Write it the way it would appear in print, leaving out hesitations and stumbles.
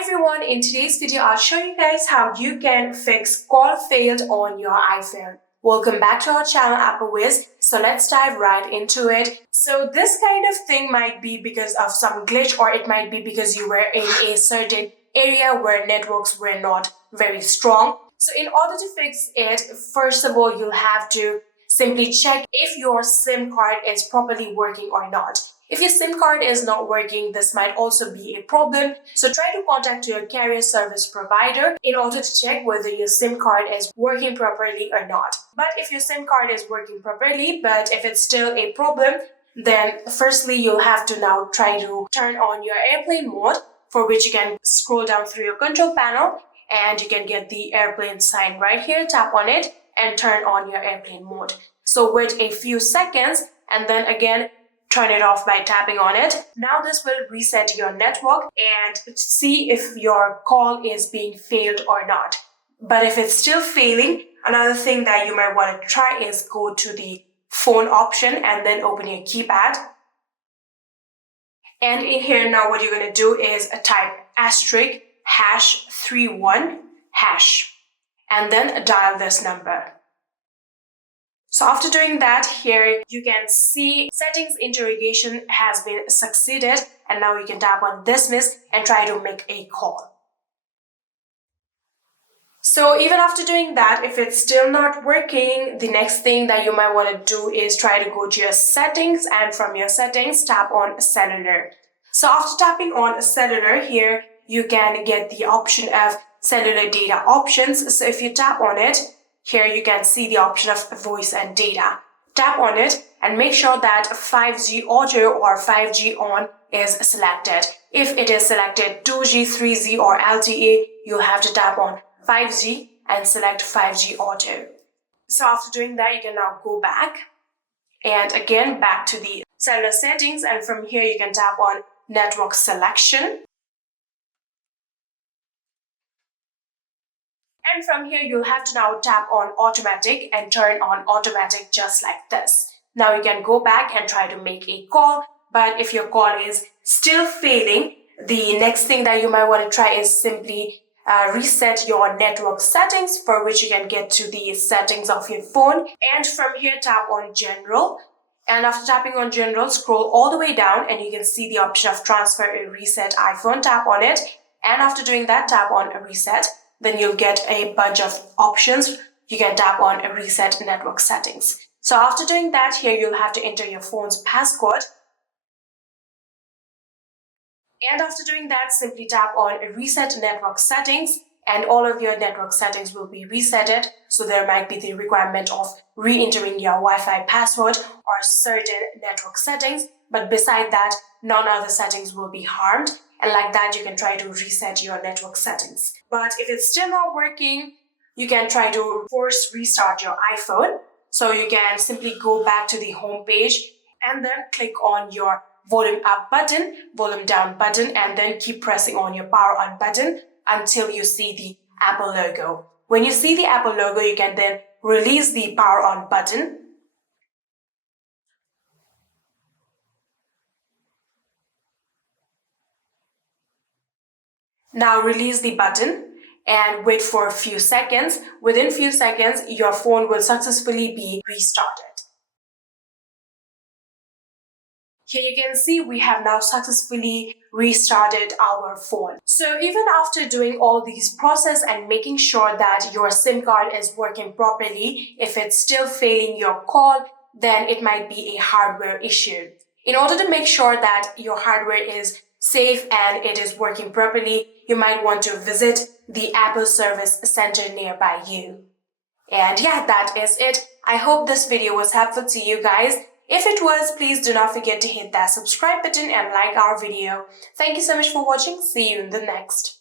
everyone, in today's video I'll show you guys how you can fix call failed on your iPhone. Welcome back to our channel Apple Wiz. So let's dive right into it. So this kind of thing might be because of some glitch, or it might be because you were in a certain area where networks were not very strong. So in order to fix it, first of all, you'll have to simply check if your SIM card is properly working or not. If your SIM card is not working, this might also be a problem. So try to contact your carrier service provider in order to check whether your SIM card is working properly or not. But if your SIM card is working properly, but if it's still a problem, then firstly, you'll have to now try to turn on your airplane mode, for which you can scroll down through your control panel and you can get the airplane sign right here, tap on it and turn on your airplane mode. So wait a few seconds and then again, turn it off by tapping on it. Now this will reset your network and see if your call is being failed or not. But if it's still failing, another thing that you might want to try is go to the phone option and then open your keypad. And in here now what you're going to do is type *#31# and then dial this number. So after doing that, here you can see settings interrogation has been succeeded, and now you can tap on dismiss and try to make a call. So even after doing that, if it's still not working, the next thing that you might want to do is try to go to your settings, and from your settings tap on cellular. So after tapping on cellular, here you can get the option of cellular data options. So if you tap on it, here you can see the option of voice and data. Tap on it and make sure that 5G auto or 5G on is selected. If it is selected 2G, 3G or LTE, you'll have to tap on 5G and select 5G auto. So after doing that, you can now go back and again back to the cellular settings, and from here you can tap on network selection. And from here, you'll have to now tap on automatic and turn on automatic just like this. Now you can go back and try to make a call, but if your call is still failing, the next thing that you might want to try is simply reset your network settings, for which you can get to the settings of your phone. And from here, tap on general. And after tapping on general, scroll all the way down and you can see the option of transfer a reset iPhone. Tap on it. And after doing that, tap on a reset. Then you'll get a bunch of options. You can tap on a reset network settings. So after doing that, here you'll have to enter your phone's passcode. And after doing that, simply tap on a reset network settings and all of your network settings will be resetted. So there might be the requirement of re-entering your Wi-Fi password or certain network settings. But beside that, none other settings will be harmed. And like that, you can try to reset your network settings. But if it's still not working, you can try to force restart your iPhone. So you can simply go back to the home page and then click on your volume up button, volume down button, and then keep pressing on your power on button until you see the Apple logo. When you see the Apple logo, you can then release the power on button. Now release the button and wait for a few seconds. Within few seconds, your phone will successfully be restarted. Here you can see we have now successfully restarted our phone. So even after doing all these process and making sure that your SIM card is working properly, if it's still failing your call, then it might be a hardware issue. In order to make sure that your hardware is safe and it is working properly, you might want to visit the Apple Service Center nearby you. And yeah, that is it. I hope this video was helpful to you guys. If it was, please do not forget to hit that subscribe button and like our video. Thank you so much for watching. See you in the next.